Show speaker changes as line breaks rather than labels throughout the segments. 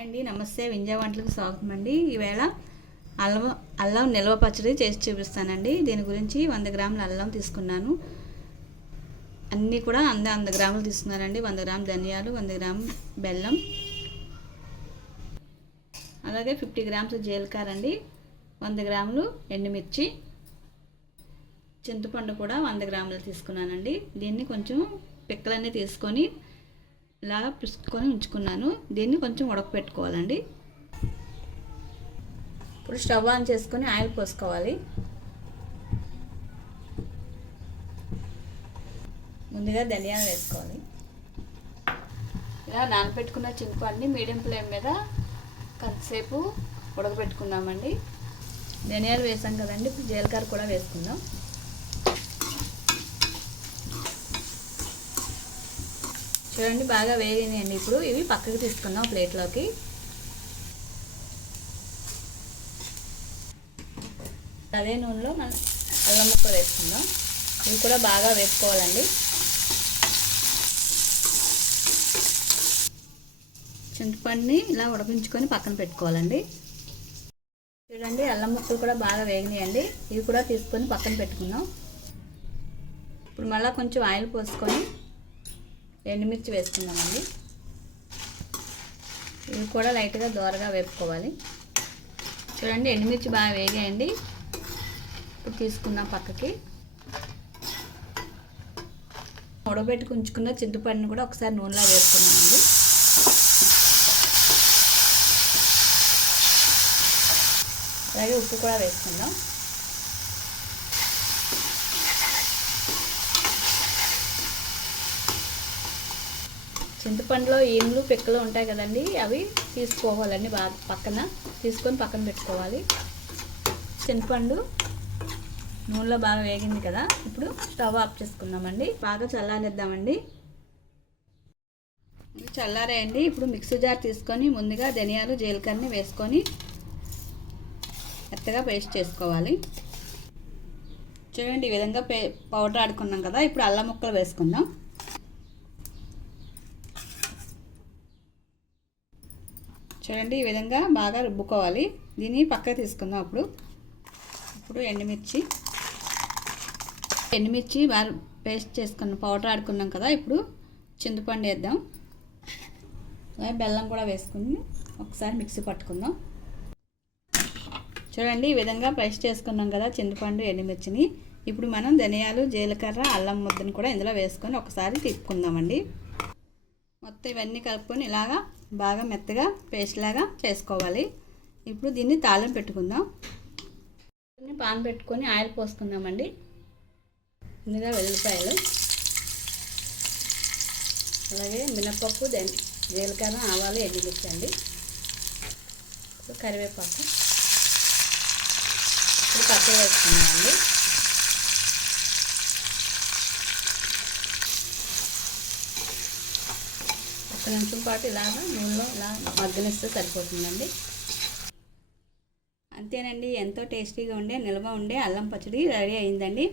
Hi అండి నమస్తే. వింజా వంటలకు స్వాగతం అండి. ఈవేళ అల్లం అల్లం నిల్వ పచ్చడి చేసి చూపిస్తానండి. దీని గురించి వంద గ్రాముల అల్లం తీసుకున్నాను. అన్నీ కూడా అంద వంద గ్రాములు తీసుకున్నానండి. వంద గ్రాములు ధనియాలు వంద గ్రాము బెల్లం. అలాగే ఫిఫ్టీ గ్రామ్స్ జీలకర్ర అండి వంద గ్రాములు ఎండుమిర్చి. చింతపండు కూడా వంద గ్రాములు తీసుకున్నానండి. దీన్ని కొంచెం పిక్కలన్నీ తీసుకొని ఇలా పిసుకొని ఉంచుకున్నాను. దీన్ని కొంచెం ఉడకపెట్టుకోవాలండి. ఇప్పుడు స్టవ్ ఆన్ చేసుకొని ఆయిల్ పోసుకోవాలి. ముందుగా ధనియాలు వేసుకోవాలి. ఇలా నానబెట్టుకున్న చింతపండుని మీడియం ఫ్లేమ్ మీద కొంతసేపు ఉడకబెట్టుకుందామండి ధనియాలు వేసాం కదండి. ఇప్పుడు జీలకర్ర కూడా వేసుకుందాం. చూడండి బాగా వేగినాయండి. ఇప్పుడు ఇవి పక్కకి తీసుకుందాం ప్లేట్లోకి. అదే నూనెలో మనం అల్లం ముక్క వేసుకుందాం. ఇవి కూడా బాగా వేపుకోవాలండి. చింతపండుని ఇలా ఉడికించుకొని పక్కన పెట్టుకోవాలండి. చూడండి అల్లం ముక్కలు కూడా బాగా వేగినాయండి. ఇవి కూడా తీసుకొని పక్కన పెట్టుకుందాం. ఇప్పుడు మళ్ళీ కొంచెం ఆయిల్ పోసుకొని ఎండుమిర్చి వేసుకుందామండి. ఇవి కూడా లైట్గా దోరగా వేపుకోవాలి. చూడండి ఎండుమిర్చి బాగా వేగాయండి. ఇప్పుడు తీసుకుందాం పక్కకి. ఉడబెట్టుకు ఉంచుకున్న చింతపండుని కూడా ఒకసారి నూనెలో వేసుకున్నామండి అలాగే ఉప్పు కూడా వేసుకుందాం. చింతపండులో ఏనులు పిక్కలు ఉంటాయి కదండి అవి తీసుకోవాలండి బాగా పక్కన. తీసుకొని పక్కన పెట్టుకోవాలి. చింతపండు నూనెలో బాగా వేగింది కదా ఇప్పుడు స్టవ్ ఆఫ్ చేసుకుందామండి. బాగా చల్లారిద్దామండి చల్లారేయండి. ఇప్పుడు మిక్సీ జార్ తీసుకొని ముందుగా ధనియాలు జీలకర్రని వేసుకొని మెత్తగా పేస్ట్ చేసుకోవాలి. చూడండి ఈ విధంగా పే పౌడర్ ఆడుకున్నాం కదా ఇప్పుడు అల్లం ముక్కలు వేసుకుందాం. చూడండి ఈ విధంగా బాగా రుబ్బుకోవాలి. దీన్ని పక్కకు తీసుకుందాం అప్పుడు ఇప్పుడు ఎండుమిర్చి. ఎండుమిర్చి బాగా పేస్ట్ చేసుకున్న పౌడర్ ఆడుకున్నాం కదా ఇప్పుడు చింతపండు వేద్దాం. బెల్లం కూడా వేసుకుని ఒకసారి మిక్సీ పట్టుకుందాం. చూడండి ఈ విధంగా పేస్ట్ చేసుకున్నాం కదా చింతపండు ఎండుమిర్చిని. ఇప్పుడు మనం ధనియాలు జీలకర్ర అల్లం ముద్దను కూడా ఇందులో వేసుకొని ఒకసారి తిప్పుకుందామండి. మొత్తం ఇవన్నీ కలుపుకొని ఇలాగా బాగా మెత్తగా పేస్ట్ లాగా చేసుకోవాలి. ఇప్పుడు దీన్ని తాళం పెట్టుకుందాం. పాన్ పెట్టుకొని ఆయిల్ పోసుకుందామండి. ముందుగా వెల్లిపాయలు అలాగే మినపప్పు జీలకర్ర ఆవాలు ఎండుమిర్చండి ఇప్పుడు కరివేపాకు. ఇప్పుడు పచ్చడి వేసుకున్నామండి నిమిషం పాటు ఇలాగా నూనెలో ఇలా మగ్గనిస్తే సరిపోతుందండి. అంతేనండి ఎంతో టేస్టీగా ఉండే నిల్వ ఉండే అల్లం పచ్చడి రెడీ అయిందండి.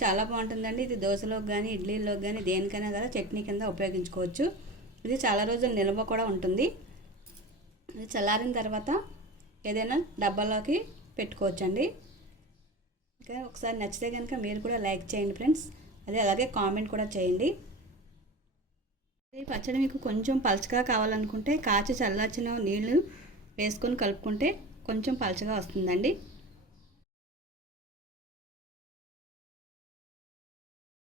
చాలా బాగుంటుందండి ఇది దోశలోకి కానీ ఇడ్లీలోకి కానీ దేనికైనా కదా చట్నీ కింద ఉపయోగించుకోవచ్చు. ఇది చాలా రోజులు నిల్వ కూడా ఉంటుంది. ఇది చల్లారిన తర్వాత ఏదైనా డబ్బాలోకి పెట్టుకోవచ్చండి. ఇంకా ఒకసారి నచ్చితే కనుక మీరు కూడా లైక్ చేయండి ఫ్రెండ్స్. అదే అలాగే కామెంట్ కూడా చేయండి. ఈ పచ్చడి మీకు కొంచెం పలచగా కావాలనుకుంటే కాచి చల్లార్చిన నీళ్ళు వేసుకొని కలుపుకుంటే కొంచెం పలచగా వస్తుందండి.